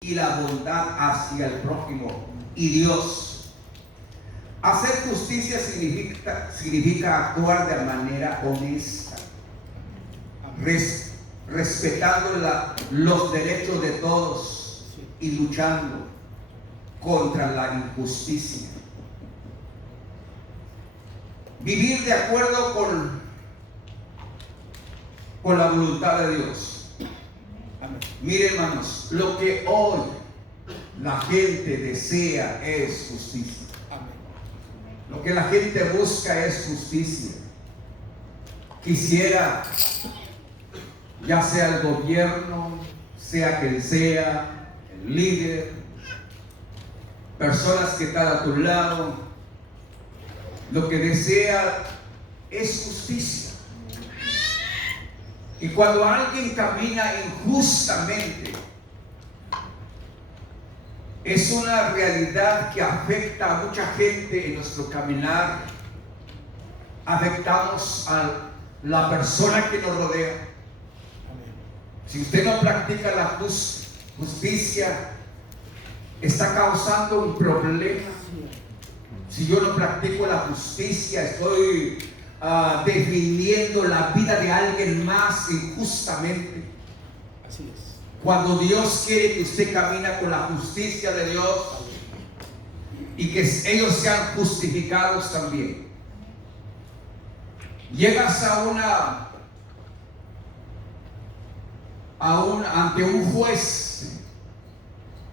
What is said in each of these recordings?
y la bondad hacia el prójimo y Dios. Hacer justicia significa actuar de manera honesta, respetando los derechos de todos y luchando contra la injusticia. Vivir de acuerdo con la voluntad de Dios. Miren, hermanos, lo que hoy la gente desea es justicia. Lo que la gente busca es justicia. Quisiera, ya sea el gobierno, sea quien sea, el líder, personas que están a tu lado, lo que desea es justicia. Y cuando alguien camina injustamente, es una realidad que afecta a mucha gente en nuestro caminar. Afectamos a la persona que nos rodea. Si usted no practica la justicia, está causando un problema. Si yo no practico la justicia, estoy definiendo la vida de alguien más injustamente. Así es. Cuando Dios quiere que usted camina con la justicia de Dios y que ellos sean justificados también. Llegas ante un juez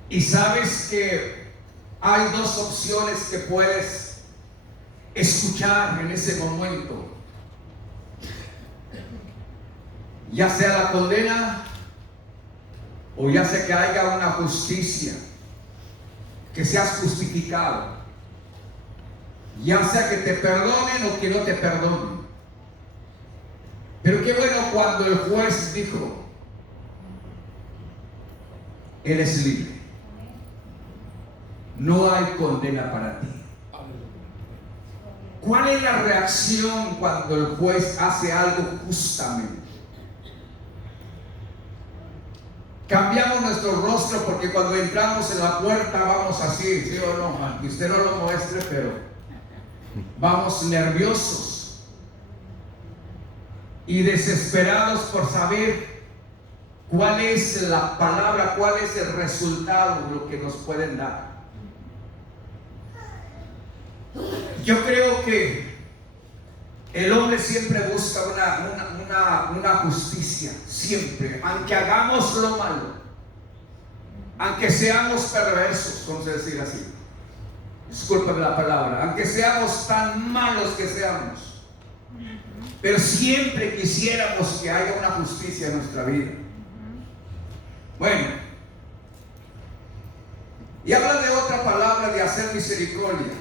y sabes que hay dos opciones que puedes escuchar en ese momento, ya sea la condena o ya sea que haya una justicia, que seas justificado, ya sea que te perdonen o que no te perdonen. Pero qué bueno cuando el juez dijo: eres libre, no hay condena para ti. ¿Cuál es la reacción cuando el juez hace algo justamente? Cambiamos nuestro rostro porque cuando entramos en la puerta vamos así, ¿sí o no? Aunque usted no lo muestre, pero vamos nerviosos y desesperados por saber cuál es la palabra, cuál es el resultado de lo que nos pueden dar. Yo creo que el hombre siempre busca una justicia, siempre, aunque hagamos lo malo, aunque seamos perversos, vamos a decir así, discúlpame la palabra, aunque seamos tan malos que seamos, pero siempre quisiéramos que haya una justicia en nuestra vida. Bueno, y habla de otra palabra, de hacer misericordia.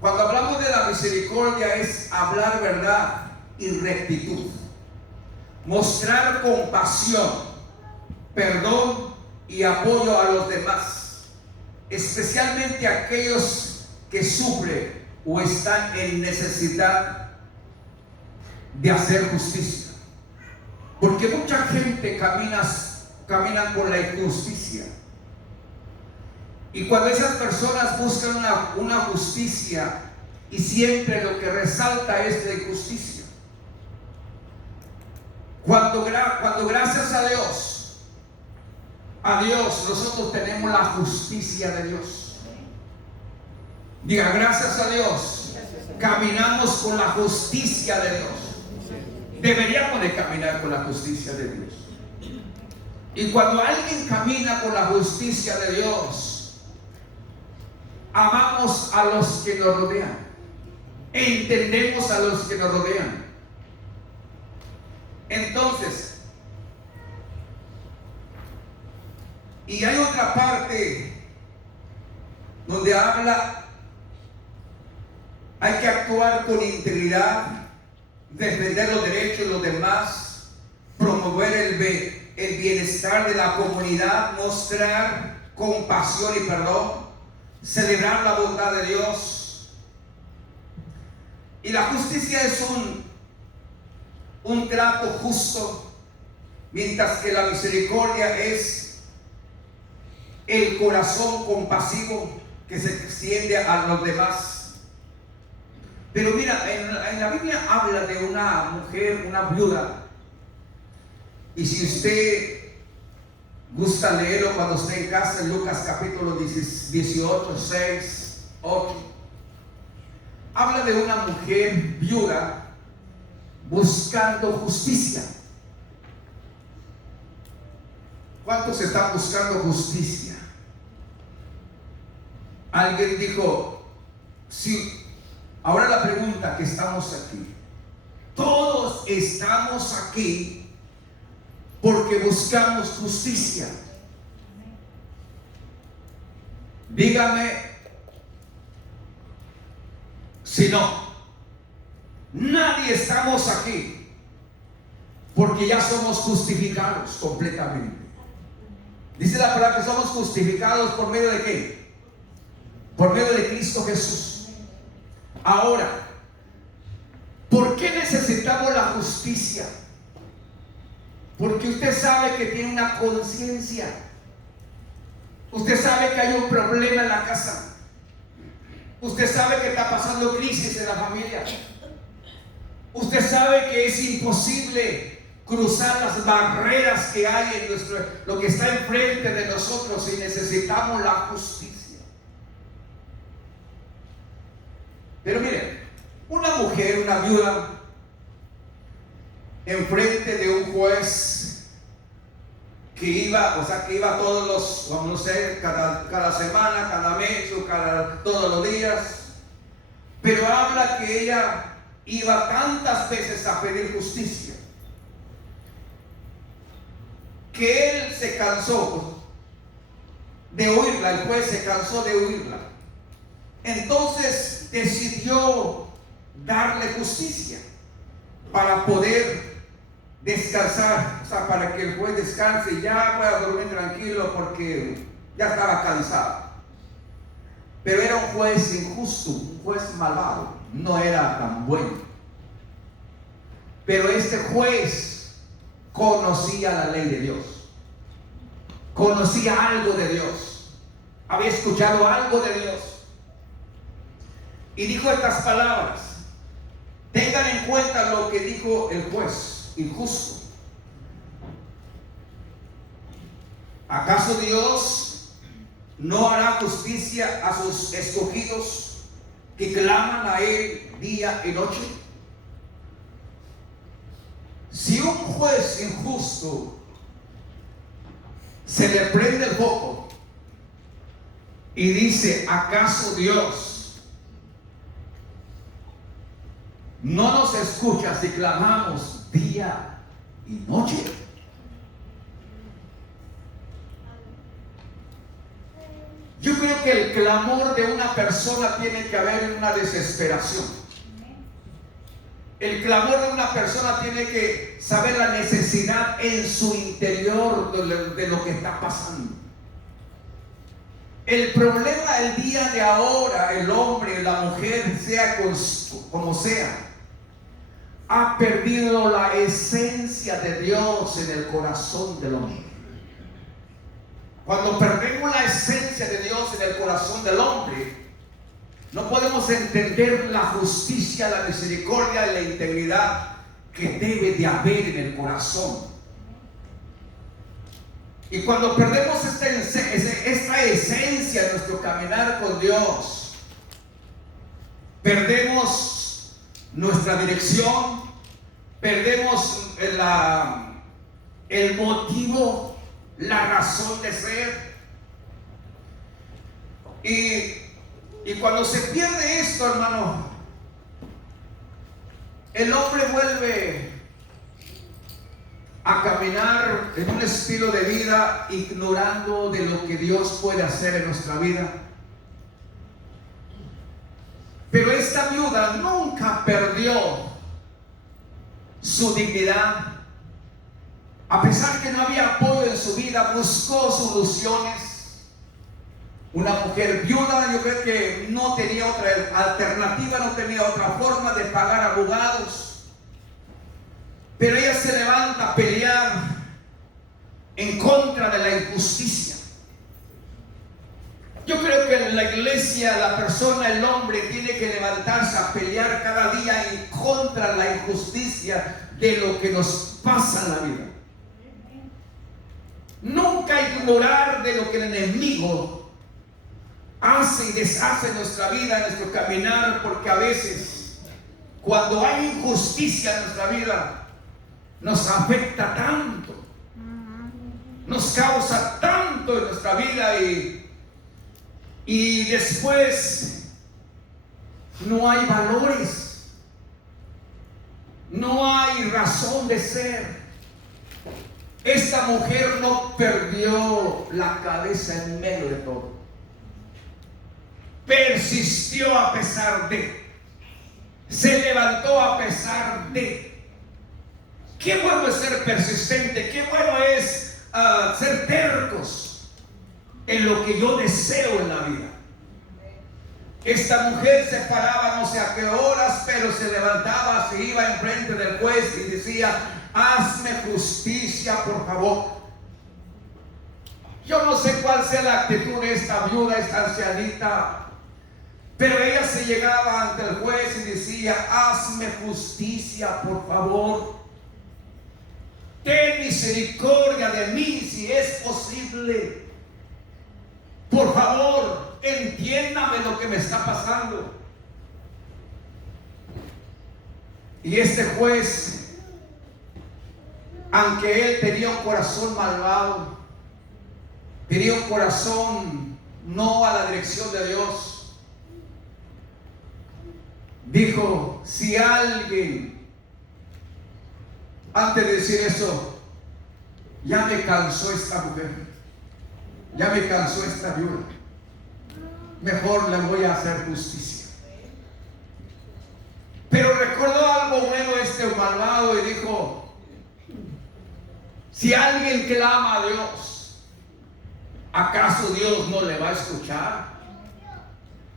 Cuando hablamos de la misericordia es hablar verdad y rectitud, mostrar compasión, perdón y apoyo a los demás, especialmente a aquellos que sufren o están en necesidad de hacer justicia. Porque mucha gente camina con la injusticia. Y cuando esas personas buscan una justicia, y siempre lo que resalta es la injusticia. Cuando gracias a Dios nosotros tenemos la justicia de Dios. Diga, gracias a Dios caminamos con la justicia de Dios. Deberíamos de caminar con la justicia de Dios. Y cuando alguien camina con la justicia de Dios, amamos a los que nos rodean, entendemos a los que nos rodean. Entonces, y hay otra parte donde habla, hay que actuar con integridad, defender los derechos de los demás, promover el bienestar de la comunidad, mostrar compasión y perdón, celebrar la bondad de Dios. Y la justicia es un trato justo mientras que la misericordia es el corazón compasivo que se extiende a los demás. Pero mira, en la Biblia habla de una mujer, una viuda, y si usted gusta leerlo cuando esté en casa, en Lucas capítulo 18, 6, 8, habla de una mujer viuda buscando justicia. ¿Cuántos están buscando justicia? Alguien dijo, sí. Ahora la pregunta que estamos aquí, todos estamos aquí porque buscamos justicia. Dígame si no. Nadie estamos aquí porque ya somos justificados completamente. Dice la palabra que somos justificados por medio de ¿qué? Por medio de Cristo Jesús. Ahora, ¿por qué necesitamos la justicia? Porque usted sabe que tiene una conciencia. Usted sabe que hay un problema en la casa. Usted sabe que está pasando crisis en la familia. Usted sabe que es imposible cruzar las barreras que hay en lo que está enfrente de nosotros, y necesitamos la justicia. Pero miren, una mujer, una viuda, enfrente de un juez que iba, todos los, vamos a decir, cada semana, cada mes o todos los días, pero habla que ella iba tantas veces a pedir justicia que él se cansó de oírla, el juez se cansó de oírla. Entonces decidió darle justicia para poder descansar, para que el juez descanse y ya pueda dormir tranquilo porque ya estaba cansado. Pero era un juez injusto, un juez malvado, no era tan bueno. Pero este juez conocía la ley de Dios, conocía algo de Dios, había escuchado algo de Dios, y dijo estas palabras. Tengan en cuenta lo que dijo el juez injusto. ¿Acaso Dios no hará justicia a sus escogidos que claman a Él día y noche? Si un juez injusto se le prende el foco y dice, ¿acaso Dios no nos escucha si clamamos día y noche? Yo creo que el clamor de una persona tiene que haber una desesperación. El clamor de una persona tiene que saber la necesidad en su interior de lo que está pasando. El problema el día de ahora, el hombre, la mujer, sea como sea, ha perdido la esencia de Dios en el corazón del hombre. Cuando perdemos la esencia de Dios en el corazón del hombre, no podemos entender la justicia, la misericordia y la integridad que debe de haber en el corazón. Y cuando perdemos esta esencia de nuestro caminar con Dios, perdemos nuestra dirección, perdemos el motivo, la razón de ser. Y cuando se pierde esto, hermano, el hombre vuelve a caminar en un estilo de vida ignorando de lo que Dios puede hacer en nuestra vida. Pero esta viuda nunca perdió su dignidad. A pesar que no había apoyo en su vida, buscó soluciones. Una mujer viuda, yo creo que no tenía otra alternativa, no tenía otra forma de pagar abogados. Pero ella se levanta a pelear en contra de la injusticia. Yo creo que en la iglesia la persona, el hombre, tiene que levantarse a pelear cada día en contra de la injusticia de lo que nos pasa en la vida. Nunca ignorar de lo que el enemigo hace y deshace en nuestra vida, en nuestro caminar, porque a veces cuando hay injusticia en nuestra vida nos afecta tanto, nos causa tanto en nuestra vida y después no hay valores, no hay razón de ser. Esta mujer no perdió la cabeza en medio de todo. Persistió a pesar de. Se levantó a pesar de. Qué bueno es ser persistente. Qué bueno es ser tercos en lo que yo deseo en la vida. Esta mujer se paraba no sé a qué horas, pero se levantaba, se iba enfrente del juez y decía: hazme justicia, por favor. Yo no sé cuál sea la actitud de esta viuda, esta ancianita, pero ella se llegaba ante el juez y decía: hazme justicia, por favor. Ten misericordia de mí si es posible. Por favor, entiéndame lo que me está pasando. Y este juez, aunque él tenía un corazón malvado, tenía un corazón no a la dirección de Dios, dijo: si alguien, antes de decir eso, ya me cansó esta mujer, ya me cansó esta viuda, mejor le voy a hacer justicia. Pero recordó algo bueno este malvado y dijo: si alguien clama a Dios, ¿acaso Dios no le va a escuchar?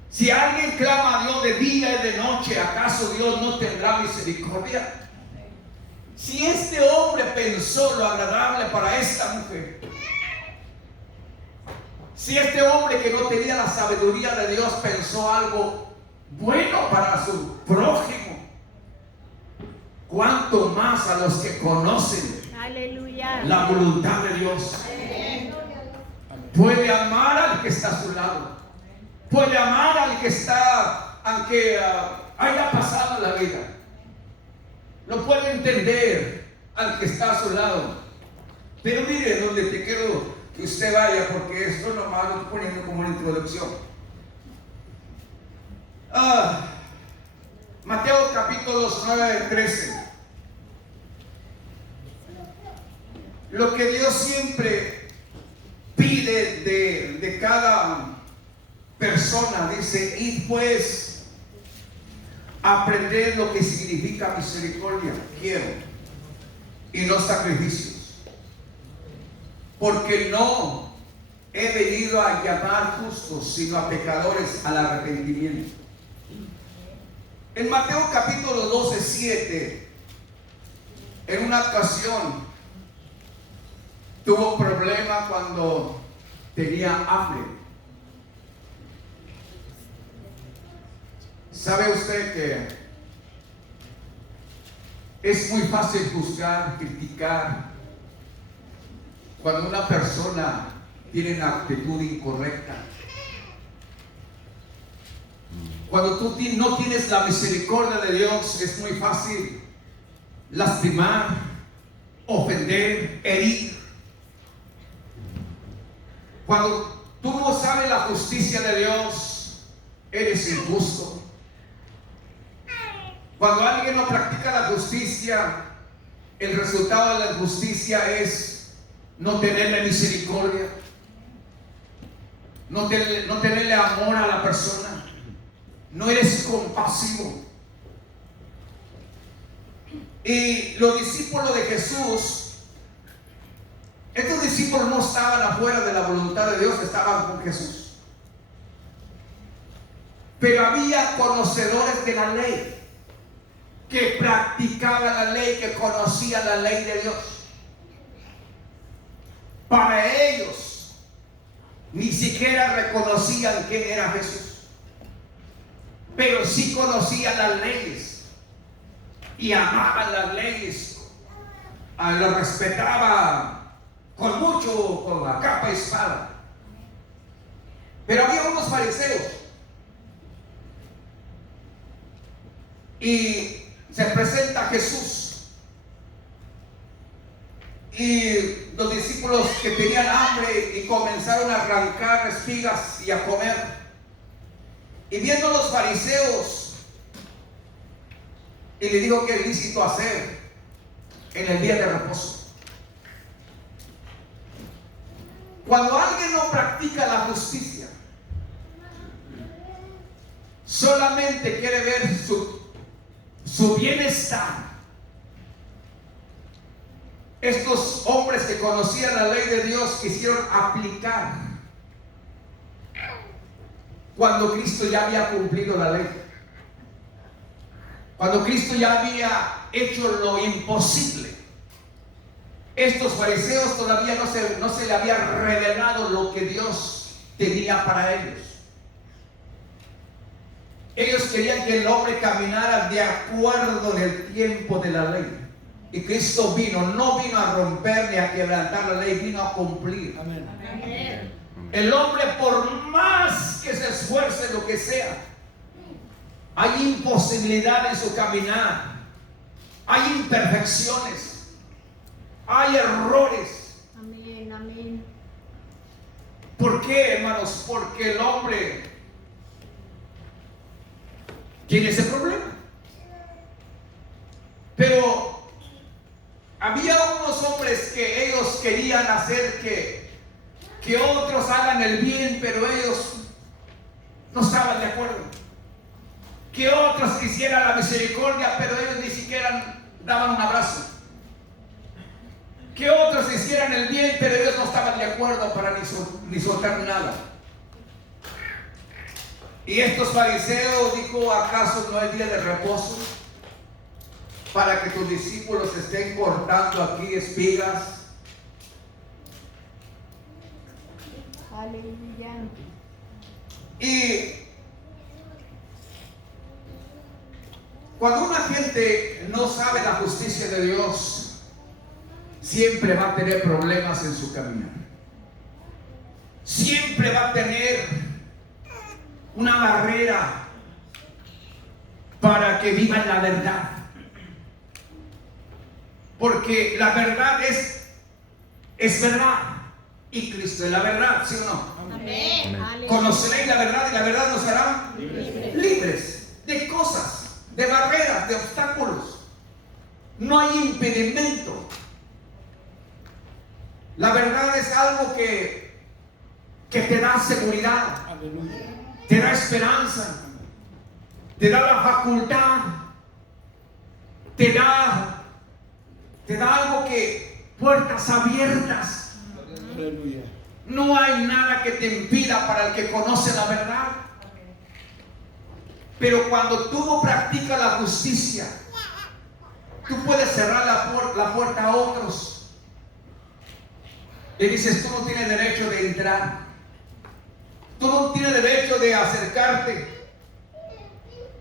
Si alguien clama a Dios de día y de noche, ¿acaso Dios no tendrá misericordia? Si este hombre pensó lo agradable para esta mujer, si este hombre que no tenía la sabiduría de Dios pensó algo bueno para su prójimo, cuánto más a los que conocen Aleluya. la voluntad de Dios. Puede amar al que está a su lado, puede amar al que está, aunque haya pasado la vida, lo puede entender al que está a su lado. Pero mire donde te quiero que usted vaya, porque esto nomás lo estoy poniendo como una introducción. Mateo capítulo 9-13. Lo que Dios siempre pide de cada persona, dice: id pues a aprender lo que significa misericordia, quiero, y no sacrificios, porque no he venido a llamar justos, sino a pecadores al arrepentimiento. En Mateo capítulo 12:7, en una ocasión tuvo un problema cuando tenía hambre. ¿Sabe usted que es muy fácil juzgar, criticar cuando una persona tiene una actitud incorrecta? Cuando tú no tienes la misericordia de Dios, es muy fácil lastimar, ofender, herir. Cuando tú no sabes la justicia de Dios, eres injusto. Cuando alguien no practica la justicia, el resultado de la injusticia es no tenerle misericordia, no tenerle amor a la persona, no eres compasivo. Y los discípulos de Jesús, estos discípulos no estaban afuera de la voluntad de Dios, estaban con Jesús. Pero había conocedores de la ley, que practicaban la ley, que conocían la ley de Dios. Para ellos, ni siquiera reconocían quién era Jesús, pero sí conocían las leyes y amaban las leyes, lo respetaban con mucho, con la capa y espada. Pero había unos fariseos y se presenta Jesús y los discípulos que tenían hambre y comenzaron a arrancar espigas y a comer. Y viendo los fariseos, y le dijo que es lícito hacer en el día de reposo. Cuando alguien no practica la justicia, solamente quiere ver su bienestar. Estos hombres que conocían la ley de Dios quisieron aplicar cuando Cristo ya había cumplido la ley, cuando Cristo ya había hecho lo imposible. Estos fariseos todavía no se le había revelado lo que Dios tenía para ellos. Ellos querían que el hombre caminara de acuerdo en el tiempo de la ley. Y Cristo no vino a romper ni a quebrantar la ley, vino a cumplir. Amén. Amén. El hombre, por más que se esfuerce, lo que sea, hay imposibilidad en su caminar, hay imperfecciones, hay errores. Amén, amén. ¿Por qué, hermanos? Porque el hombre tiene ese problema. Pero había unos hombres que ellos querían hacer que otros hagan el bien, pero ellos no estaban de acuerdo. Que otros quisieran la misericordia, pero ellos ni siquiera daban un abrazo. Que otros hicieran el bien, pero ellos no estaban de acuerdo para ni soltar nada. Y estos fariseos dijo: ¿acaso no es día de reposo para que tus discípulos estén cortando aquí espigas? Aleluya. Y cuando una gente no sabe la justicia de Dios, siempre va a tener problemas en su caminar. Siempre va a tener una barrera para que vivan la verdad. Porque la verdad es verdad. Y Cristo es la verdad, ¿sí o no? Amén. Conoceréis la verdad y la verdad nos hará libres de cosas, de barreras, de obstáculos. No hay impedimento. La verdad es algo que te da seguridad, te da esperanza, te da la facultad, te da algo que puertas abiertas. Aleluya. No hay nada que te impida para el que conoce la verdad. Pero cuando tú no practicas la justicia, tú puedes cerrar la puerta a otros. Le dices: tú no tienes derecho de entrar, tú no tienes derecho de acercarte,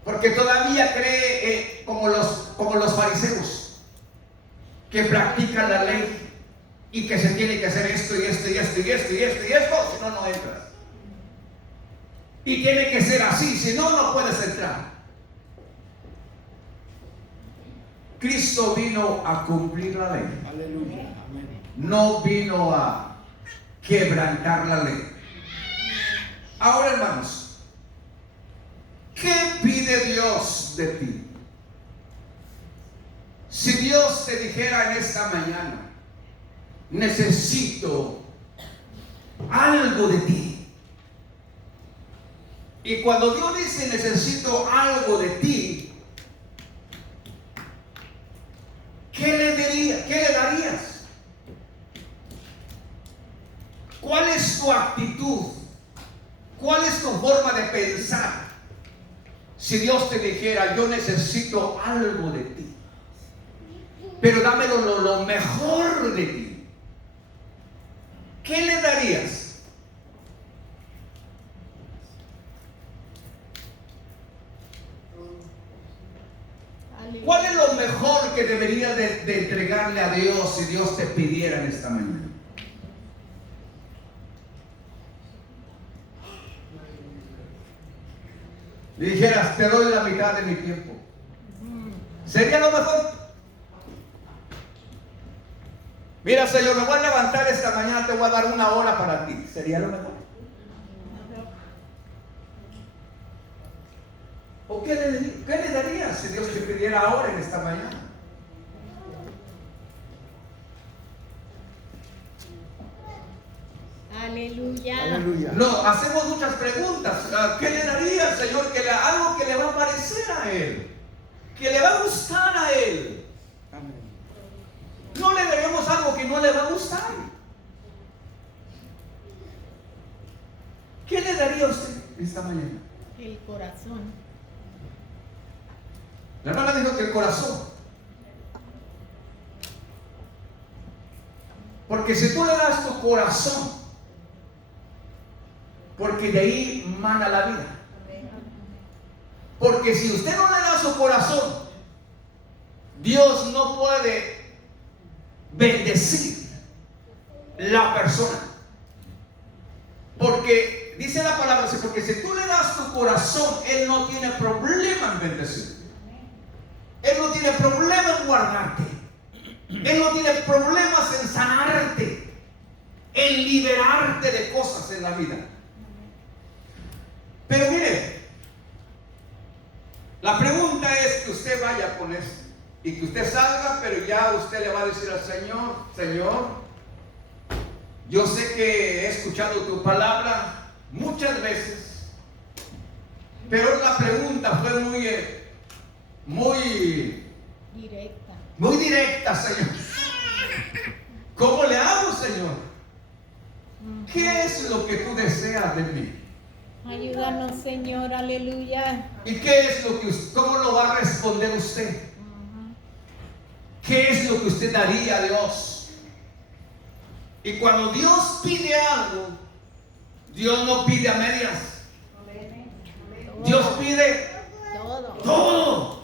porque todavía cree como los fariseos, que practican la ley y que se tiene que hacer esto y esto y esto y esto y esto y esto, si no, no entras. Y tiene que ser así, si no, no puedes entrar. Cristo vino a cumplir la ley. Aleluya. Amén. No vino a quebrantar la ley. Ahora, hermanos, ¿qué pide Dios de ti? Si Dios te dijera en esta mañana: necesito algo de ti. Y cuando Dios dice necesito algo de ti, ¿qué le darías? ¿Cuál es tu actitud? ¿Cuál es tu forma de pensar? Si Dios te dijera: yo necesito algo de ti, pero dámelo lo mejor de ti. ¿qué le darías? ¿Cuál es lo mejor que debería de entregarle a Dios si Dios te pidiera en esta mañana? Le dijeras, te doy la mitad de mi tiempo. ¿Sería lo mejor? Mira, Señor, me voy a levantar esta mañana, te voy a dar 1 hora para ti. ¿Sería lo mejor? ¿O qué le darías si Dios te pidiera ahora en esta mañana? Aleluya. Aleluya. No, hacemos muchas preguntas. ¿Qué le daría, Señor? Algo que le va a parecer a Él, que le va a gustar a Él. Amén. No le daremos algo que no le va a gustar. ¿Qué le daría a usted esta mañana? El corazón. La hermana dijo que el corazón. Porque si tú le das tu corazón, porque de ahí mana la vida. Porque si usted no le da su corazón, Dios no puede bendecir la persona. Porque dice la palabra así, porque si tú le das tu corazón, Él no tiene problema en bendecirte. Él no tiene problema en guardarte. Él no tiene problemas en sanarte, en liberarte de cosas en la vida. Pero mire, la pregunta es que usted vaya con eso y que usted salga, pero ya usted le va a decir al Señor, Señor, yo sé que he escuchado tu palabra muchas veces, pero la pregunta fue muy directa, Señor. ¿Cómo le hago, Señor? ¿Qué es lo que tú deseas de mí? Ayúdanos, Señor, aleluya. ¿Y qué es cómo lo va a responder usted? ¿Qué es lo que usted daría a Dios? Y cuando Dios pide algo, Dios no pide a medias. Dios pide todo.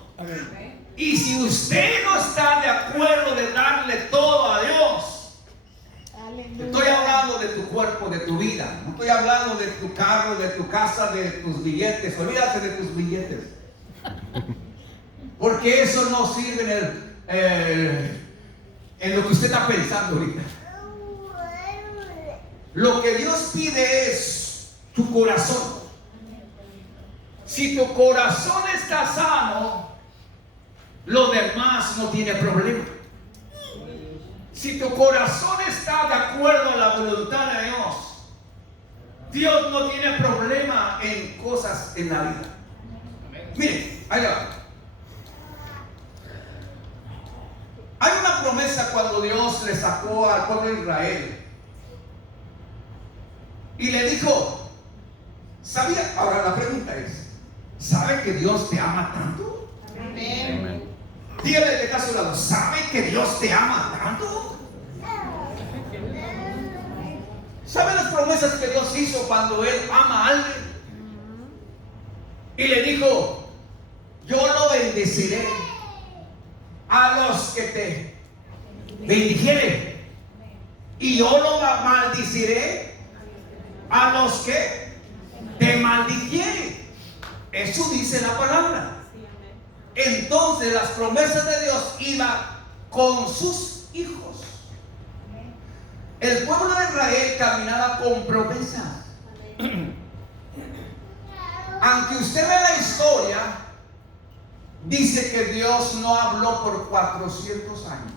Y si usted no está de acuerdo de darle todo a Dios, estoy hablando de tu cuerpo, de tu vida. No estoy hablando de tu carro, de tu casa, de tus billetes. Olvídate de tus billetes. Porque eso no sirve en lo que usted está pensando ahorita. Lo que Dios pide es tu corazón. Si tu corazón está sano, lo demás no tiene problema. Si tu corazón está de acuerdo a la voluntad de Dios, Dios no tiene problema en cosas en la vida. Mire, allá va. Hay una promesa cuando Dios le sacó al pueblo de Israel y le dijo, ¿sabía? Ahora la pregunta es, ¿sabe que Dios te ama tanto? Amén. Dígale que está a su lado, ¿sabe que Dios te ama tanto? ¿Sabe las promesas que Dios hizo cuando Él ama a alguien? Y le dijo, yo lo bendeciré a los que te bendijeren, y yo lo maldiciré a los que te maldijeren. Eso dice la palabra. Entonces las promesas de Dios iban con sus hijos. El pueblo de Israel caminaba con promesas. Aunque usted ve la historia, dice que Dios no habló por 400 años.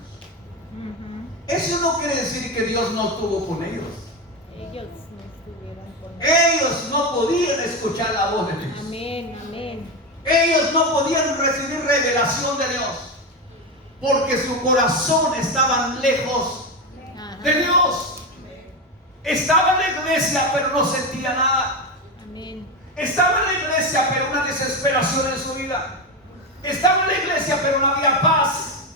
Eso no quiere decir que Dios no estuvo con ellos. Ellos no estuvieron con él. Ellos no podían escuchar la voz de Dios. Amén, amén. Ellos no podían recibir revelación de Dios porque su corazón estaba lejos de Dios. Estaba en la iglesia pero no sentía nada. Amén. Estaba en la iglesia pero una desesperación en su vida. Estaba en la iglesia pero no había paz.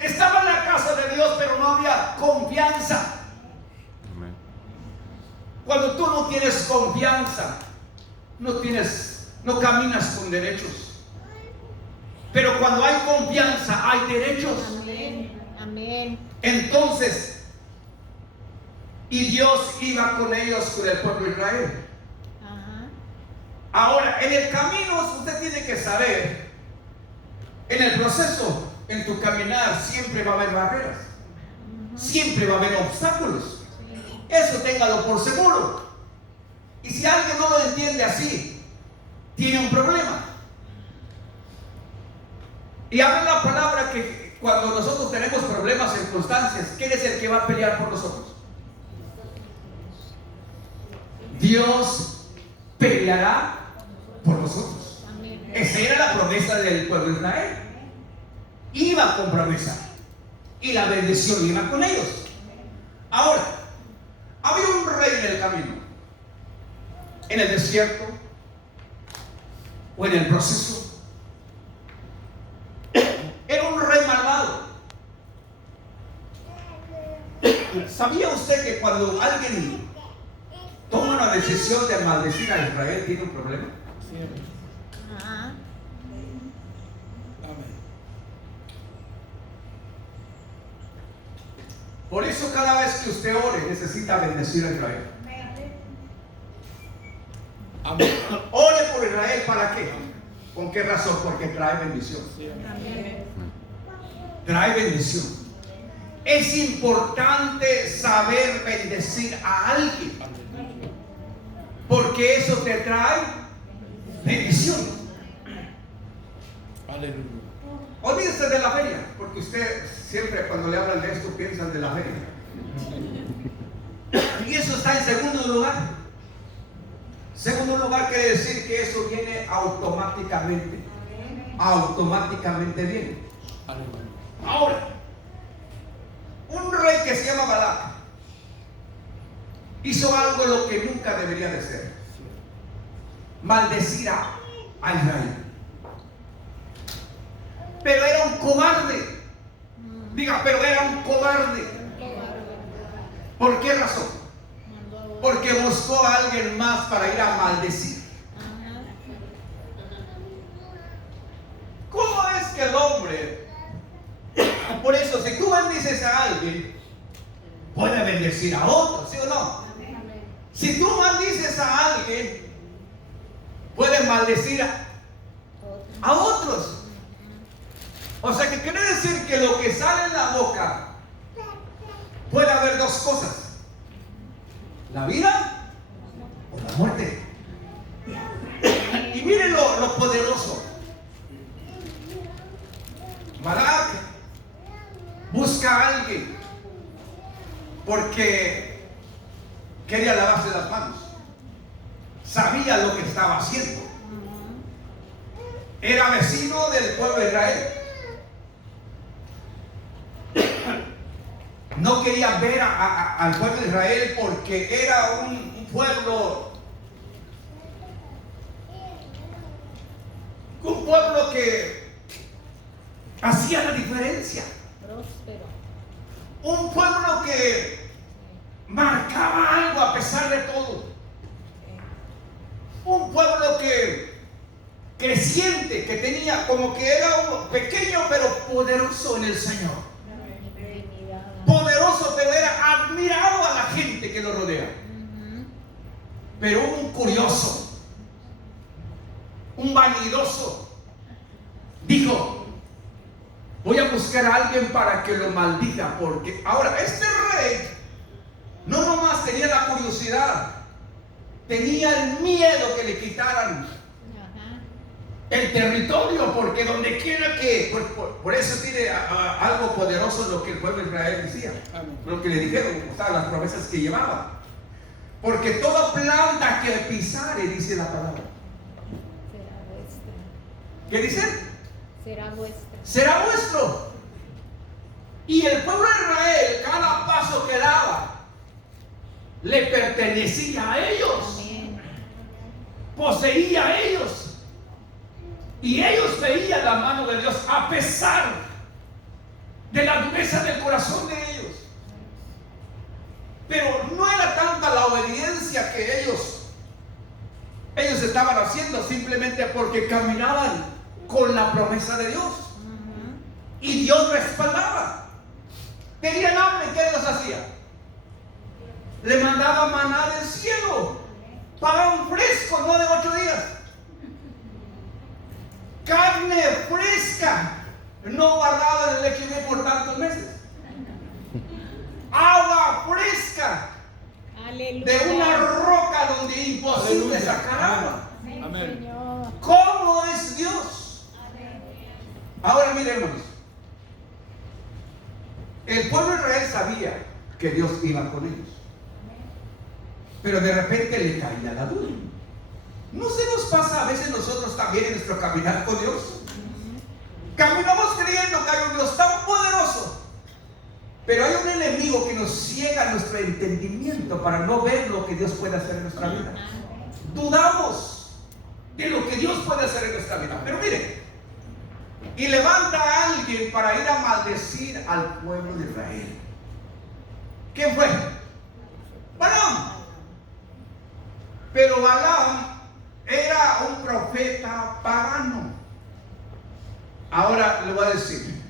Estaba en la casa de Dios pero no había confianza. Cuando tú no tienes confianza, no caminas con derechos. Pero cuando hay confianza, hay derechos. Amén. Amén. Entonces, y Dios iba con ellos, con el pueblo de Israel. Ajá. Ahora, en el camino, usted tiene que saber, en el proceso, en tu caminar, siempre va a haber barreras. Siempre va a haber obstáculos. Eso téngalo por seguro. Y si alguien no lo entiende así, tiene un problema. Y habla la palabra que cuando nosotros tenemos problemas, circunstancias, ¿quién es el que va a pelear por nosotros? Dios peleará por nosotros. Amén. Esa era la promesa del pueblo de Israel. Iba con promesa. Y la bendición iba con ellos. Ahora, había un rey en el camino, en el desierto o en el proceso. Era un rey malvado. ¿Sabía usted que cuando alguien toma una decisión de maldecir a Israel tiene un problema? Ajá. Amén. Por eso cada vez que usted ore necesita bendecir a Israel. Amén. Ore por Israel, ¿para qué? ¿Con qué razón? Porque trae bendición. Amén. Trae bendición. Es importante saber bendecir a alguien, porque eso te trae bendición. Aleluya. Olvídese de la feria, porque usted siempre cuando le hablan de esto piensan de la feria. Y eso está en segundo lugar. Segundo lugar quiere decir que eso viene automáticamente. Automáticamente viene. Aleluya. Ahora, un rey que se llama Balac hizo algo lo que nunca debería de ser: maldecir a Israel. Pero era un cobarde. Diga, pero era un cobarde. ¿Por qué razón? Porque buscó a alguien más para ir a maldecir. ¿Cómo es que el hombre? Por eso, si tú bendices a alguien, puede bendecir a otro, ¿sí o no? Si tú maldices a alguien, puede maldecir a otros. O sea que quiere decir que lo que sale en la boca puede haber dos cosas: la vida o la muerte. Y miren lo poderoso. Balac busca a alguien porque quería lavarse las manos. Sabía lo que estaba haciendo. Era vecino del pueblo de Israel. No quería ver al pueblo de Israel porque era un pueblo que hacía la diferencia. Próspero. Un pueblo que marcaba algo a pesar de todo. Un pueblo que creciente, que tenía como que era un pequeño pero poderoso en el Señor. Poderoso, pero era admirado a la gente que lo rodea. Pero un curioso, un vanidoso, dijo: voy a buscar a alguien para que lo maldiga. Porque ahora este rey no nomás tenía la curiosidad, tenía el miedo que le quitaran el territorio, porque donde quiera que, por eso tiene algo poderoso lo que el pueblo de Israel decía. Amén. Lo que le dijeron, o sea, las promesas que llevaba. Porque toda planta que pisare, dice la palabra. Será vuestra. ¿Qué dice? Será vuestra. Será vuestro. Y el pueblo de Israel, cada paso que daba, le pertenecía a ellos. Amén. Poseía a ellos. Y ellos veían la mano de Dios a pesar de la dureza del corazón de ellos. Pero no era tanta la obediencia que ellos estaban haciendo simplemente porque caminaban con la promesa de Dios. Y Dios respaldaba. Tenían hambre, ¿qué Dios hacía? Le mandaba maná del cielo, pan fresco, no de 8 días. Carne fresca, no guardada en el HIV por tantos meses. Agua fresca, Aleluya. de una roca donde imposible Aleluya. sacar agua. Amén. Señor. ¿Cómo es Dios? Ahora miremos. El pueblo de Israel sabía que Dios iba con ellos, pero de repente le caía la duda. ¿No se nos pasa a veces nosotros también en nuestro caminar con Dios? Caminamos creyendo que hay un Dios tan poderoso, pero hay un enemigo que nos ciega nuestro entendimiento para no ver lo que Dios puede hacer en nuestra vida. Dudamos de lo que Dios puede hacer en nuestra vida. Pero mire, y levanta a alguien para ir a maldecir al pueblo de Israel. ¿Quién fue? Balaam. Pero Balaam era un profeta pagano. Ahora le voy a decir,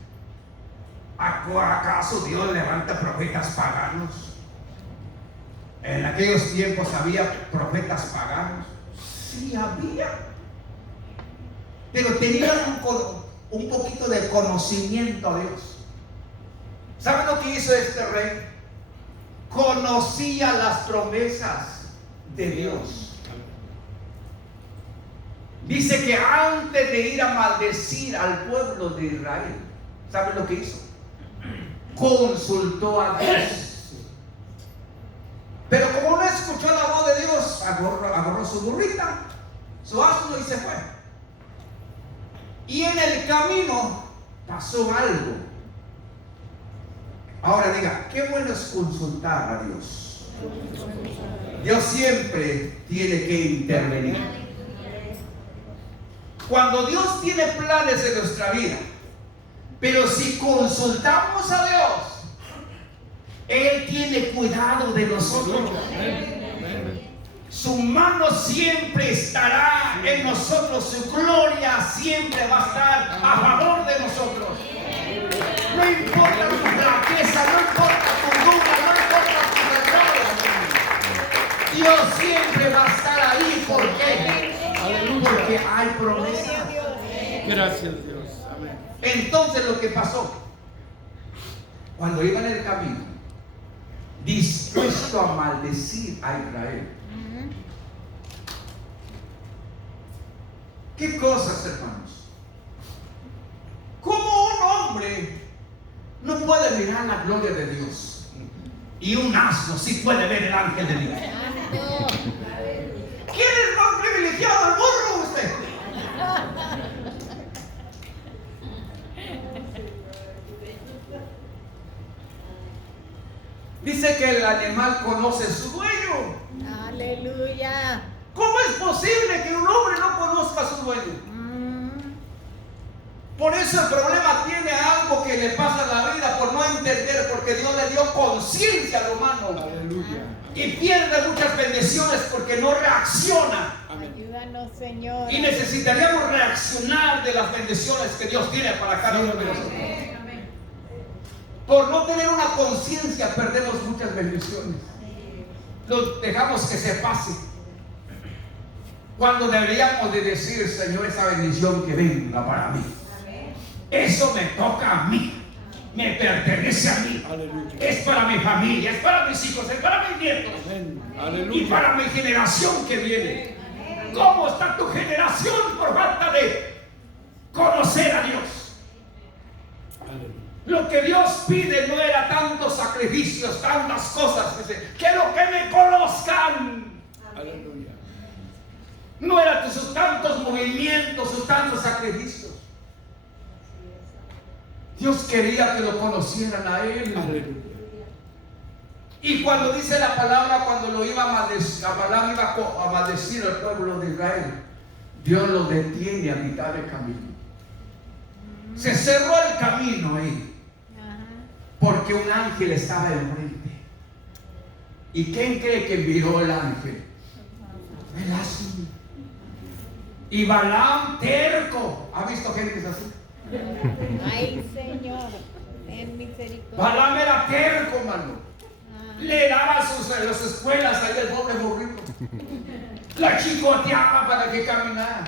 ¿acaso Dios levanta profetas paganos? En aquellos tiempos había profetas paganos. Sí había, pero tenían un poquito de conocimiento a Dios. ¿Saben lo que hizo este rey? Conocía las promesas de Dios. Dice que antes de ir a maldecir al pueblo de Israel, ¿saben lo que hizo? Consultó a Dios. Pero como no escuchó la voz de Dios, agarró su burrita, su asno y se fue. Y en el camino pasó algo. Ahora diga, qué bueno es consultar a Dios. Dios siempre tiene que intervenir. Cuando Dios tiene planes en nuestra vida, pero si consultamos a Dios, Él tiene cuidado de nosotros. Su mano siempre estará en nosotros, su gloria siempre va a estar a favor de nosotros. No importa tu flaqueza, no importa tu duda, no importa tu pecado, Dios siempre va a estar ahí. ¿Por qué? Porque hay promesas. Gracias, Dios. Amén. Entonces lo que pasó, cuando iban en el camino, dispuesto a maldecir a Israel. ¿Qué cosas, hermanos? ¿Cómo un hombre no puede mirar la gloria de Dios? Y un asno sí puede ver el ángel de Dios. ¿Quién es más privilegiado, el burro o usted? Dice que el animal conoce su dueño. Aleluya. ¿Cómo es posible que un hombre no conozca a su dueño? Por eso el problema tiene algo que le pasa en la vida por no entender, porque Dios le dio conciencia al humano. Aleluya. Y pierde muchas bendiciones porque no reacciona. Ayúdanos, Señor. Y necesitaríamos reaccionar de las bendiciones que Dios tiene para cada uno de nosotros. Por no tener una conciencia perdemos muchas bendiciones. Lo dejamos que se pase. Cuando deberíamos de decir, Señor, esa bendición que venga para mí. Eso me toca a mí. Me pertenece a mí. Aleluya. Es para mi familia, es para mis hijos, es para mis nietos. Amén. Y Aleluya. para mi generación que viene. ¿Cómo está tu generación por falta de conocer a Dios? Aleluya. Lo que Dios pide no era tantos sacrificios, tantas cosas. Dice, quiero que me conozcan. Aleluya. No eran sus tantos movimientos, sus tantos sacrificios. Dios quería que lo conocieran a Él. Aleluya. Y cuando dice la palabra, cuando lo iba a maldecir, Balaam iba a maldecir al pueblo de Israel, Dios lo detiene a mitad del camino. Se cerró el camino ahí, porque un ángel estaba enfrente. ¿Y quién cree que miró el ángel? Velasco. Y Balaam terco. ¿Ha visto gente así? Ay, Señor, ten misericordia. Balaam era terco, hermano. Le daba las escuelas ahí al pobre burrito. La chicoteaba para que caminara.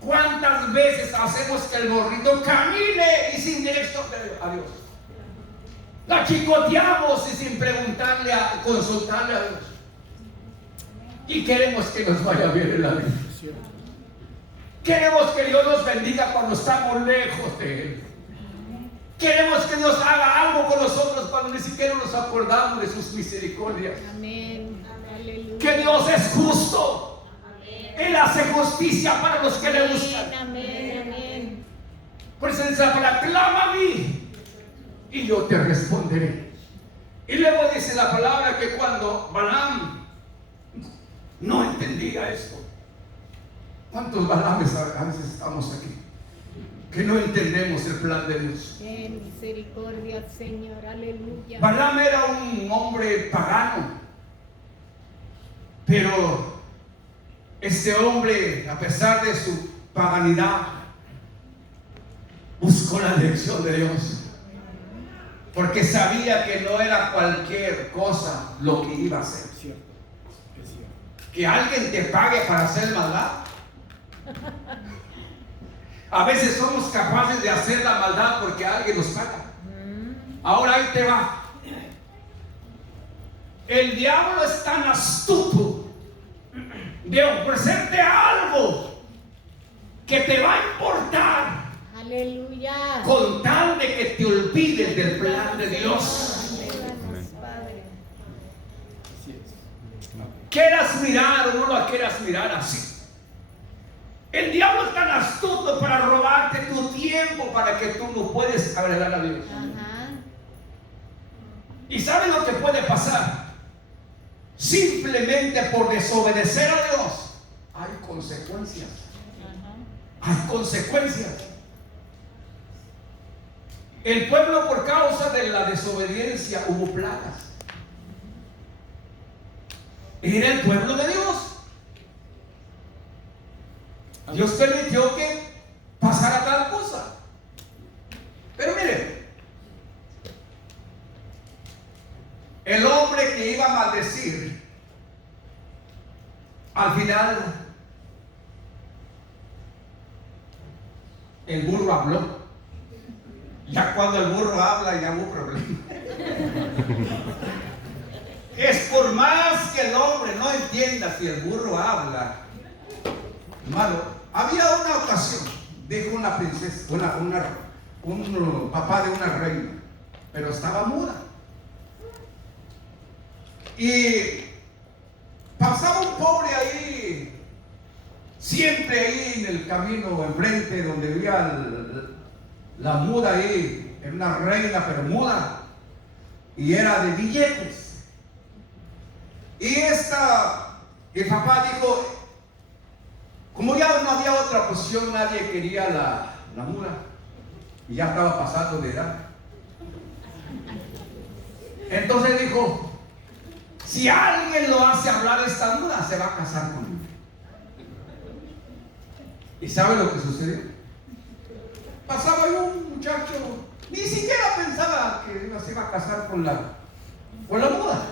¿Cuántas veces hacemos que el burrito camine y sin dirección a Dios? La chicoteamos y sin preguntarle, consultarle a Dios. Y queremos que nos vaya bien en la vida. Queremos que Dios nos bendiga cuando estamos lejos de Él. Queremos que Dios haga algo con nosotros cuando ni siquiera nos acordamos de sus misericordias. Amén. Aleluya. Que Dios es justo. Él hace justicia para los que le buscan. Amén, amén. Por eso dice la palabra, clama a mí y yo te responderé. Y luego dice la palabra que cuando Balaam no entendía esto. ¿Cuántos Balames a veces estamos aquí? Que no entendemos el plan de Dios. Ten misericordia, Señor. Aleluya. Balaam era un hombre pagano. Pero este hombre, a pesar de su paganidad, buscó la dirección de Dios. Porque sabía que no era cualquier cosa lo que iba a hacer. Es cierto. Que alguien te pague para hacer maldad. A veces somos capaces de hacer la maldad porque alguien nos paga. Ahora ahí te va. El diablo es tan astuto de ofrecerte algo que te va a importar. Aleluya. Con tal de que te olvides del plan de Dios. Ayúdanos, Padre. Así es. Quieras mirar o no lo quieras mirar así. El diablo es tan astuto para robarte tu tiempo para que tú no puedes agradar a Dios. Ajá. ¿Y sabes lo que puede pasar? Simplemente por desobedecer a Dios hay consecuencias. Ajá. Hay consecuencias. El pueblo, por causa de la desobediencia, hubo plagas. Era el pueblo de Dios. Dios permitió que pasara tal cosa. Pero miren, el hombre que iba a maldecir, al final, el burro habló. Ya cuando el burro habla, ya hubo problema. Es por más que el hombre no entienda si el burro habla. Hermano, había una ocasión, dijo una princesa, un papá de una reina, pero estaba muda. Y pasaba un pobre ahí, siempre ahí en el camino enfrente donde vivía la muda ahí, era una reina pero muda, y era de billetes. Y el papá dijo, como ya no había otra opción, nadie quería la muda, y ya estaba pasando de edad. Entonces dijo, si alguien lo hace hablar esta muda, se va a casar conmigo. ¿Y sabe lo que sucedió? Pasaba un muchacho, ni siquiera pensaba que se iba a casar con la muda.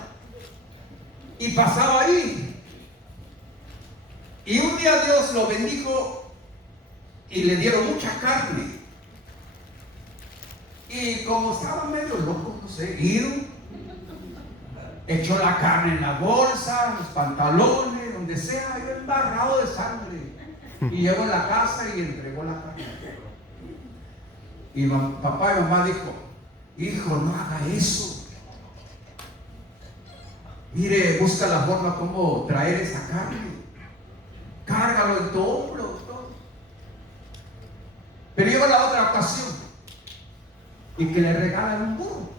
Y pasaba ahí. Y un día Dios lo bendijo y le dieron mucha carne. Y como estaba medio loco, no sé, ido, echó la carne en la bolsa, los pantalones, donde sea, yo embarrado de sangre. Y llegó a la casa y entregó la carne. Y papá y mamá dijo, hijo, no haga eso. Mire, busca la forma como traer esa carne. Cárgalo en tu hombro. Todo. Pero llegó la otra ocasión y que le regalan un burro.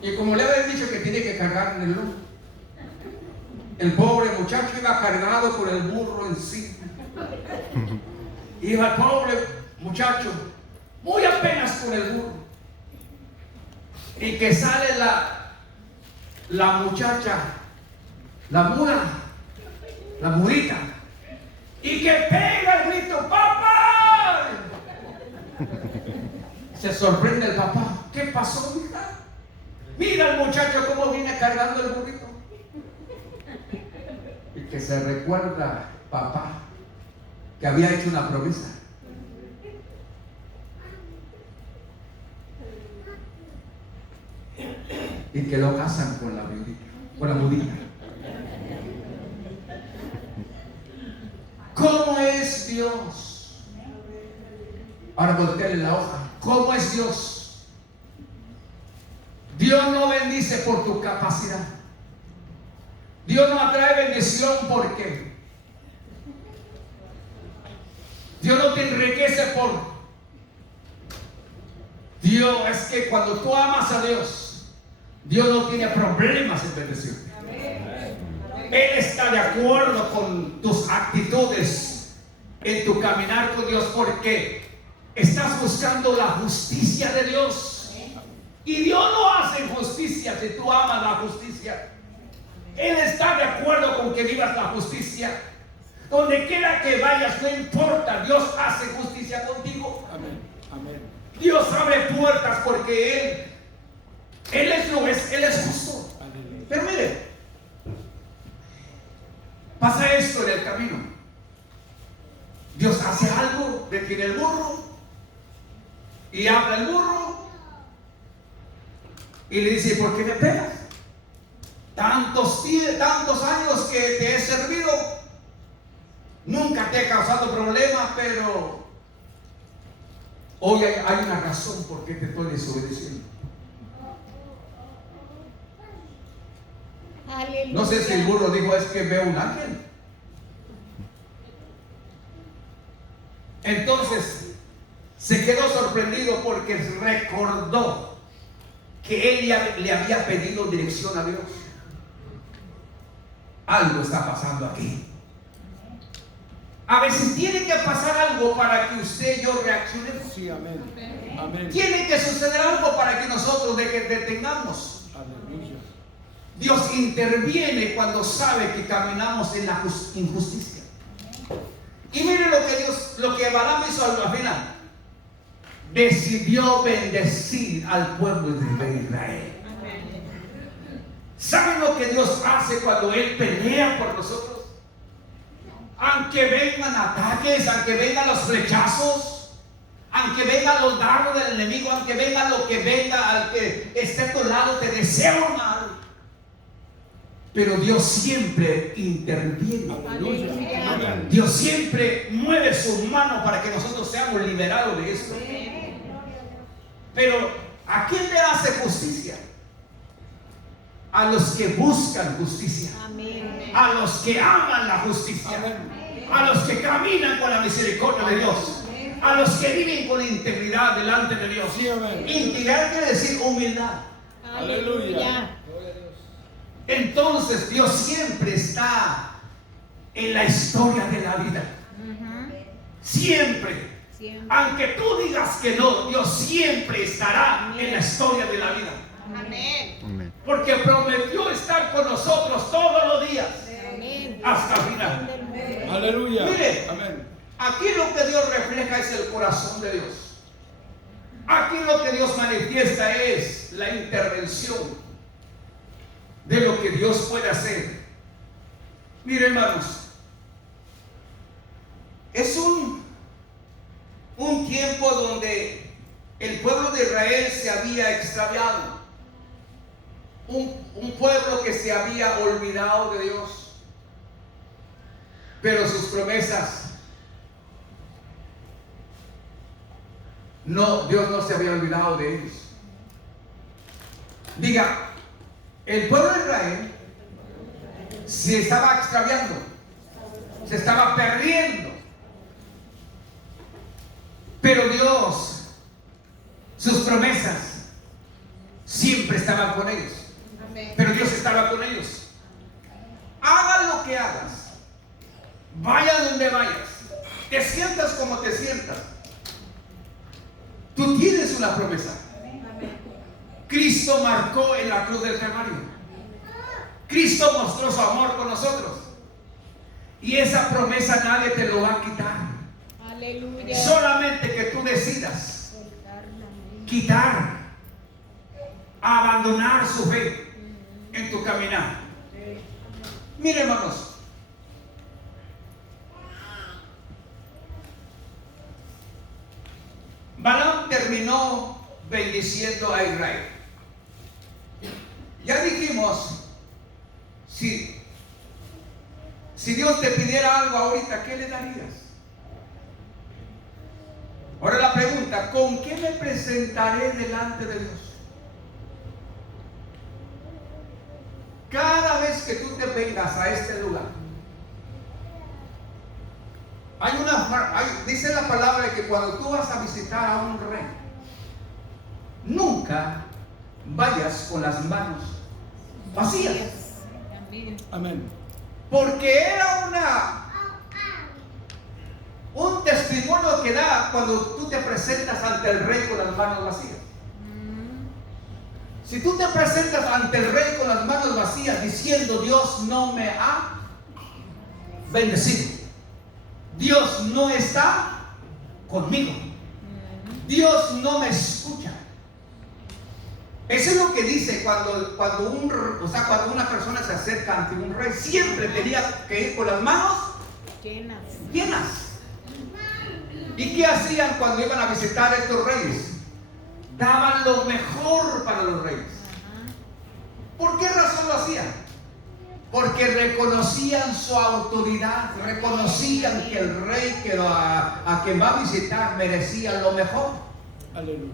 Y como le habían dicho que tiene que cargar en el lomo, el pobre muchacho iba cargado con el burro encima. Iba el pobre muchacho muy apenas con el burro. Y que sale la muchacha la muda, la mudita, y que pega el grito, ¡papá! Se sorprende el papá. ¿Qué pasó, hija? Mira el muchacho cómo viene cargando el burrito. Y que se recuerda, papá, que había hecho una promesa. Y que lo casan con la viudita, con la mudita. ¿Cómo es Dios? Ahora volteale la hoja. ¿Cómo es Dios? Dios no bendice por tu capacidad. Dios no atrae bendición porque Dios no te enriquece por Dios. Es que cuando tú amas a Dios, Dios no tiene problemas en bendecirte. Él está de acuerdo con tus actitudes en tu caminar con Dios porque estás buscando la justicia de Dios. Y Dios no hace injusticia si tú amas la justicia. Él está de acuerdo con que vivas la justicia. Donde quiera que vayas, no importa, Dios hace justicia contigo. Amén. Amén. Dios abre puertas porque Él es justo. Aleluya. Pero mire, pasa esto en el camino. Dios hace algo, detiene el burro y habla el burro y le dice: ¿por qué me pegas? Tantos años que te he servido, nunca te he causado problemas, pero hoy hay una razón por qué te estoy desobedeciendo. Aleluya. No sé si el burro dijo: es que veo un ángel. Entonces se quedó sorprendido porque recordó que él le había pedido dirección a Dios. Algo está pasando aquí. A veces tiene que pasar algo para que usted y yo reaccionemos. Sí, amén. Amén. Tiene que suceder algo para que nosotros detengamos. Aleluya. Dios interviene cuando sabe que caminamos en la injusticia. Y mire lo que Balaam hizo al final. Decidió bendecir al pueblo de Israel. ¿Saben lo que Dios hace cuando Él pelea por nosotros? Aunque vengan ataques, aunque vengan los flechazos, aunque vengan los dardos del enemigo, aunque venga lo que venga, al que esté a tu lado, te deseo mal. Pero Dios siempre interviene. Aleluya. Dios siempre mueve su mano para que nosotros seamos liberados de esto. Pero ¿a quién le hace justicia? A los que buscan justicia. Amén. A los que aman la justicia. A los que caminan con la misericordia de Dios. A los que viven con integridad delante de Dios. Sí, amén. Integridad quiere decir humildad. Aleluya. Entonces Dios siempre está en la historia de la vida. Siempre. Siempre. Aunque tú digas que no, Dios siempre estará en la historia de la vida. Amén. Porque prometió estar con nosotros todos los días Amén. hasta el final. Aleluya. Mire. Amén. Aquí lo que Dios refleja es el corazón de Dios. Aquí lo que Dios manifiesta es la intervención de lo que Dios puede hacer. Mire, hermanos, es un tiempo donde el pueblo de Israel se había extraviado. Un pueblo que se había olvidado de Dios. Pero sus promesas, no, Dios no se había olvidado de ellos. Diga, el pueblo de Israel se estaba extraviando, se estaba perdiendo. Pero Dios, sus promesas siempre estaban con ellos. Pero Dios estaba con ellos. Haga lo que hagas, vaya donde vayas, te sientas como te sientas, tú tienes una promesa. Cristo marcó en la cruz del Calvario Cristo mostró su amor con nosotros. Y esa promesa nadie te lo va a quitar. Aleluya. Solamente que tú decidas quitar, abandonar su fe en tu caminar. Miren, hermanos, Balaam terminó bendiciendo a Israel. Ya dijimos, si Dios te pidiera algo ahorita, ¿qué le darías? Ahora la pregunta, ¿con qué me presentaré delante de Dios? Cada vez que tú te vengas a este lugar, dice la palabra que cuando tú vas a visitar a un rey, nunca vayas con las manos vacías. Amén. Porque era un testimonio que da cuando tú te presentas ante el rey con las manos vacías. Si tú te presentas ante el rey con las manos vacías diciendo Dios no me ha bendecido, Dios no está conmigo, Dios no me escucha. Eso es lo que dice cuando una persona se acerca ante un rey, siempre tenía que ir con las manos llenas. ¿Y qué hacían cuando iban a visitar a estos reyes? Daban lo mejor para los reyes. ¿Por qué razón lo hacían? Porque reconocían su autoridad, reconocían que el rey a quien va a visitar merecía lo mejor. Aleluya.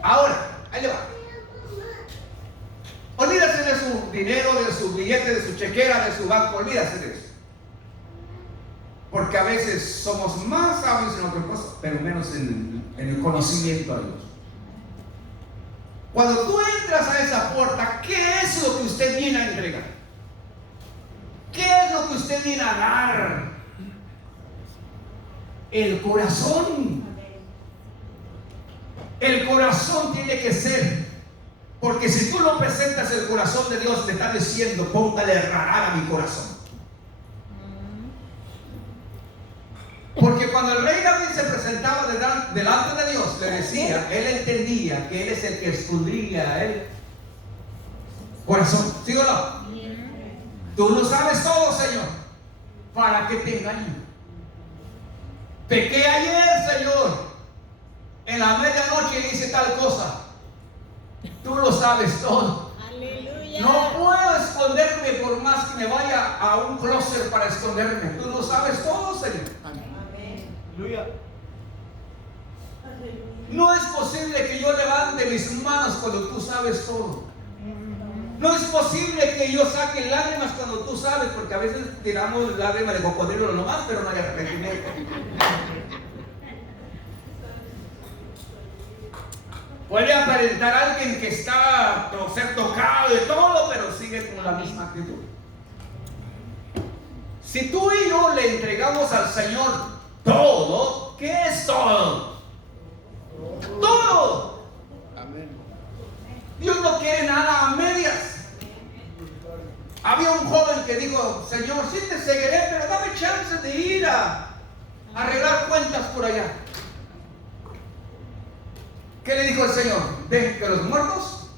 Ahora, ahí le va. Olvídase de su dinero, de su billete, de su chequera, de su banco, olvídase de eso. Porque a veces somos más sabios en otras cosas, pero menos en el conocimiento de Dios. Cuando tú entras a esa puerta, ¿qué es lo que usted viene a entregar? ¿Qué es lo que usted viene a dar? El corazón. El corazón tiene que ser, porque si tú no presentas el corazón de Dios, te está diciendo, póngale rara a mi corazón. Porque cuando el rey David se presentaba delante de Dios, le decía, él entendía que él es el que escudriña el corazón. ¿Sí o no? Tú lo sabes todo, Señor. ¿Para qué te engaño? Pequé ayer, Señor. En la medianoche hice tal cosa. Tú lo sabes todo. Aleluya. No puedo esconderme por más que me vaya a un closet para esconderme. Tú lo sabes todo, Señor. Aleluya. No es posible que yo levante mis manos cuando tú sabes todo. No es posible que yo saque lágrimas cuando tú sabes, porque a veces tiramos lágrimas de cocodrilo nomás, pero no hay arrepentimiento. Puede aparentar a alguien que está ser tocado de todo, pero sigue con la misma actitud. Si tú y yo le entregamos al Señor todo, ¿qué es todo? Todo. Amén. Dios no quiere nada a medias. Había un joven que dijo, Señor, sí te seguiré, pero dame chance de ir a arreglar cuentas por allá. ¿Qué le dijo el Señor? ¿Ven que los muertos?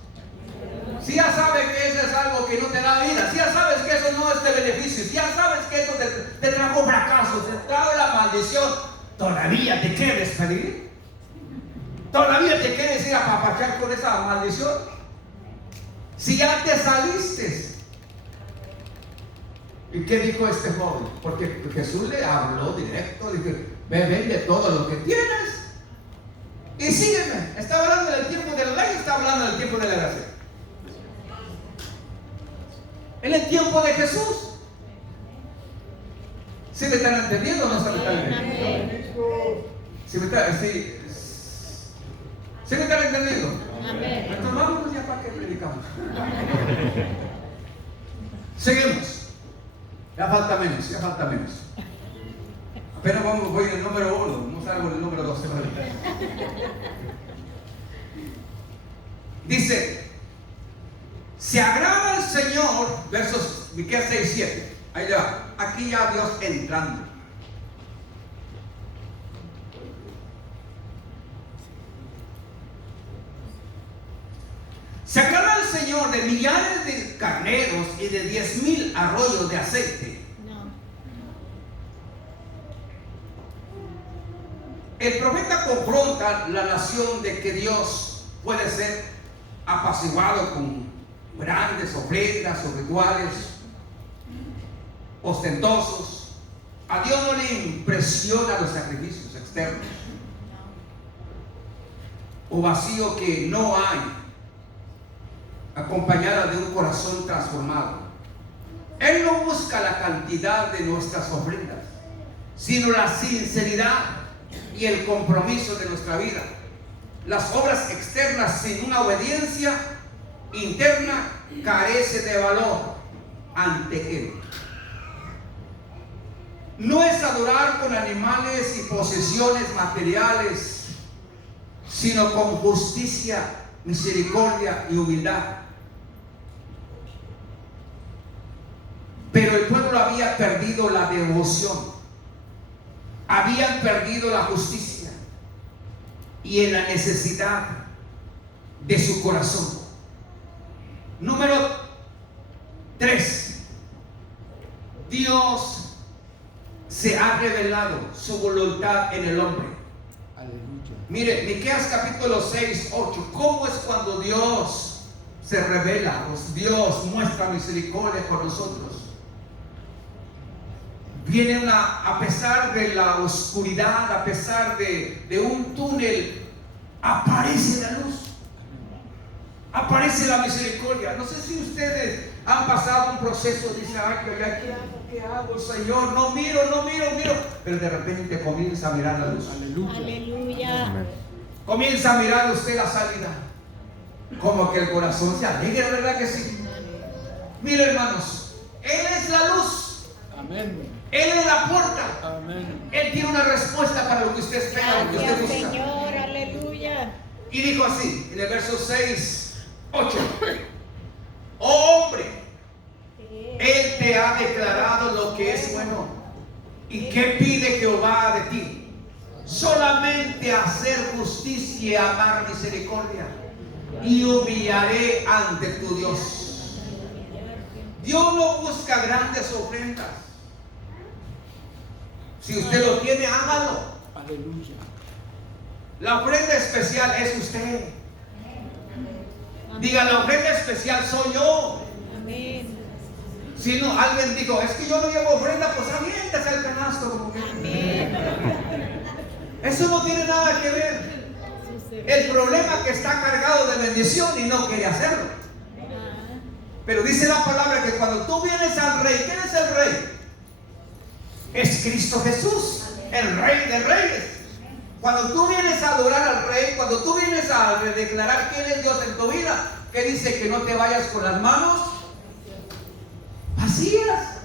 Si ya sabes que eso es algo que no te da vida, si ya sabes que eso no es de beneficio, si ya sabes que eso te trajo fracaso, te trajo la maldición, ¿todavía te quieres pedir? ¿Todavía te quieres ir a papachar con esa maldición? Si ya te saliste. ¿Y qué dijo este joven? Porque Jesús le habló directo, dijo, ve, vende todo lo que tienes y sígueme. Está hablando del tiempo de la ley, está hablando del tiempo de la gracia. En el tiempo de Jesús. ¿Sí me están entendiendo o no se me están entendiendo? ¿Sí me están entendiendo? Entonces vámonos ya para que predicamos. Seguimos. Ya falta menos. Apenas voy en el número 1, no salgo en el número 2. Dice, Se agrada el Señor, versos Miqueas 6, 7. Ahí le va. Aquí ya Dios entrando. Se agrada el Señor de millares de carneros y de 10,000 arroyos de aceite. No. El profeta confronta la nación de que Dios puede ser apaciguado con grandes ofrendas o rituales ostentosos. A Dios no le impresionan los sacrificios externos o vacío que no hay, acompañada de un corazón transformado. Él no busca la cantidad de nuestras ofrendas, sino la sinceridad y el compromiso de nuestra vida. Las obras externas sin una obediencia interna carece de valor ante Él. No es adorar con animales y posesiones materiales, sino con justicia, misericordia y humildad. Pero el pueblo había perdido la devoción, habían perdido la justicia y en la necesidad de su corazón. Número 3. Dios se ha revelado su voluntad en el hombre. Aleluya. Mire, Miqueas capítulo 6, 8. ¿Cómo es cuando Dios se revela? Pues Dios muestra misericordia con nosotros. Viene a pesar de la oscuridad, a pesar de un túnel, aparece la luz. Aparece la misericordia. No sé si ustedes han pasado un proceso, dicen, ay, ¿qué hago, Señor? No miro. Pero de repente comienza a mirar la luz. Aleluya. Aleluya. Comienza a mirar usted la salida. Como que el corazón se alegra, ¿verdad que sí? Mire, hermanos, Él es la luz. Amén. Él es la puerta. Amén. Él tiene una respuesta para lo que usted espera, lo que usted Gracias, busca. Señor. Aleluya. Y dijo así, en el verso 6, 8. Oh hombre, Él te ha declarado lo que es bueno. ¿Y qué pide Jehová de ti? Solamente hacer justicia y amar misericordia. Y humillaré ante tu Dios. Dios no busca grandes ofrendas. Si usted lo tiene, hágalo. Aleluya. La ofrenda especial es usted. Diga, la ofrenda especial soy yo. Amén. Si no, alguien dijo, es que yo no llevo ofrenda, pues aviéntese al canasto como que. Amén. Eso no tiene nada que ver. El problema es que está cargado de bendición y no quiere hacerlo. Pero dice la palabra que cuando tú vienes al Rey, ¿quién es el Rey? Es Cristo Jesús, el Rey de Reyes. Cuando tú vienes a adorar al Rey, cuando tú vienes a declarar quién es Dios en tu vida, que dice que no te vayas con las manos vacías.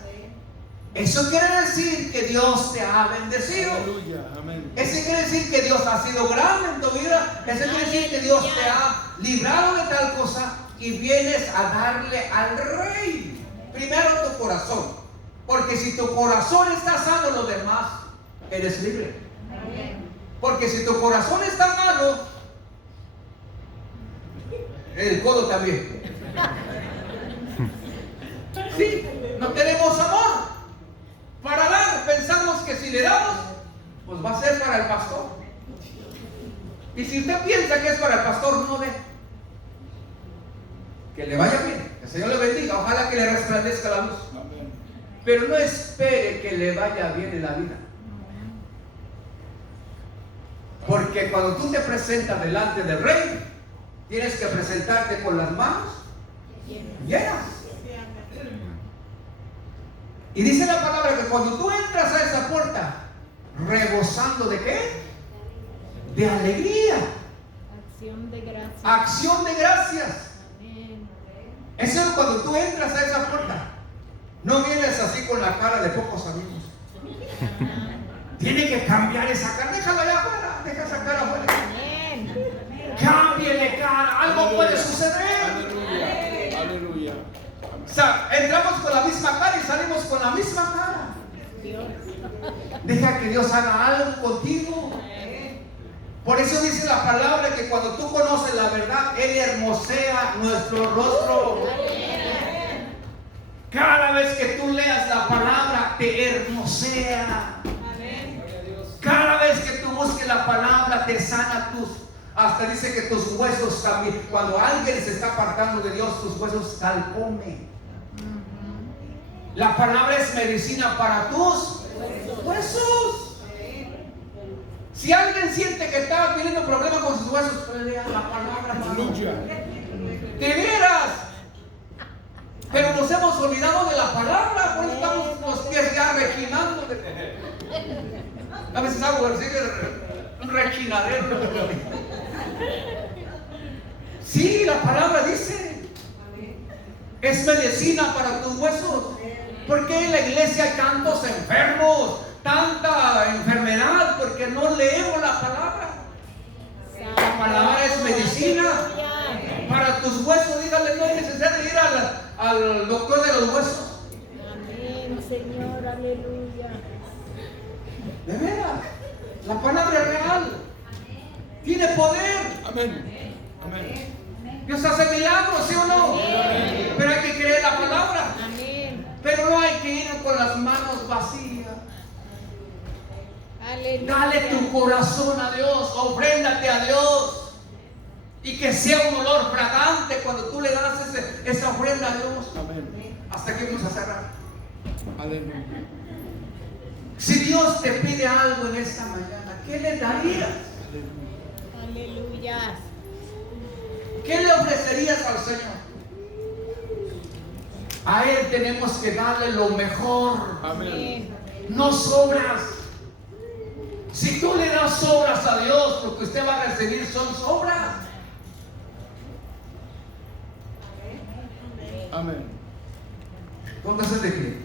Eso quiere decir que Dios te ha bendecido. Aleluya. Amén. Eso quiere decir que Dios ha sido grande en tu vida. Eso quiere decir que Dios te ha librado de tal cosa y vienes a darle al Rey primero tu corazón. Porque si tu corazón está sano, lo demás eres libre. Porque si tu corazón está malo, el codo también. Sí, no tenemos amor para dar. Pensamos que si le damos, pues va a ser para el pastor. Y si usted piensa que es para el pastor, no dé. Que le vaya bien, que el Señor le bendiga, ojalá que le resplandezca la luz. Amén. Pero no espere que le vaya bien en la vida. Porque cuando tú te presentas delante del Rey, tienes que presentarte con las manos llenas. Y dice la palabra que cuando tú entras a esa puerta, rebosando ¿de qué? De alegría. Acción de gracias. Acción de gracias. Amén. Eso es cuando tú entras a esa puerta. No vienes así con la cara de pocos amigos. Tiene que cambiar esa cara. Déjala allá afuera. Deja esa cara afuera. Amén. Cámbiale cara. Algo puede suceder. Aleluya. Aleluya. sea, entramos con la misma cara y salimos con la misma cara. Dios. Deja que Dios haga algo contigo. Por eso dice la palabra que cuando tú conoces la verdad, Él hermosea nuestro rostro. Cada vez que tú leas la palabra, te hermosea. Cada vez que tú busques la palabra, te sana hasta dice que tus huesos también. Cuando alguien se está apartando de Dios, tus huesos calcomen. La palabra es medicina para tus huesos. Si alguien siente que está teniendo problemas con sus huesos, pues lea la palabra. Aleluya. De veras. Pero nos hemos olvidado de la palabra. Por eso estamos los pies ya rechinando. A veces hago un rechinadero. Sí, la palabra dice: es medicina para tus huesos. ¿Por qué en la iglesia hay tantos enfermos? Tanta enfermedad, porque no leemos la palabra. La palabra es medicina para tus huesos. Dígale, no es necesario ir al doctor de los huesos. Amén, Señor, aleluya. De veras, la palabra es real. Tiene poder. Amén. Amén. Dios hace milagros, ¿sí o no? Pero hay que creer la palabra. Amén. Pero no hay que ir con las manos vacías. Aleluya. Dale tu corazón a Dios, ofréndate a Dios, y que sea un olor fragante cuando tú le das esa ofrenda a Dios. Amén. Hasta aquí vamos a cerrar. Aleluya. Si Dios te pide algo en esta mañana, ¿qué le darías? Aleluya. ¿Qué le ofrecerías al Señor? A Él tenemos que darle lo mejor, Amén. no sobras. Si tú le das sobras a Dios, lo que usted va a recibir son sobras. Amén. Póngase de pie.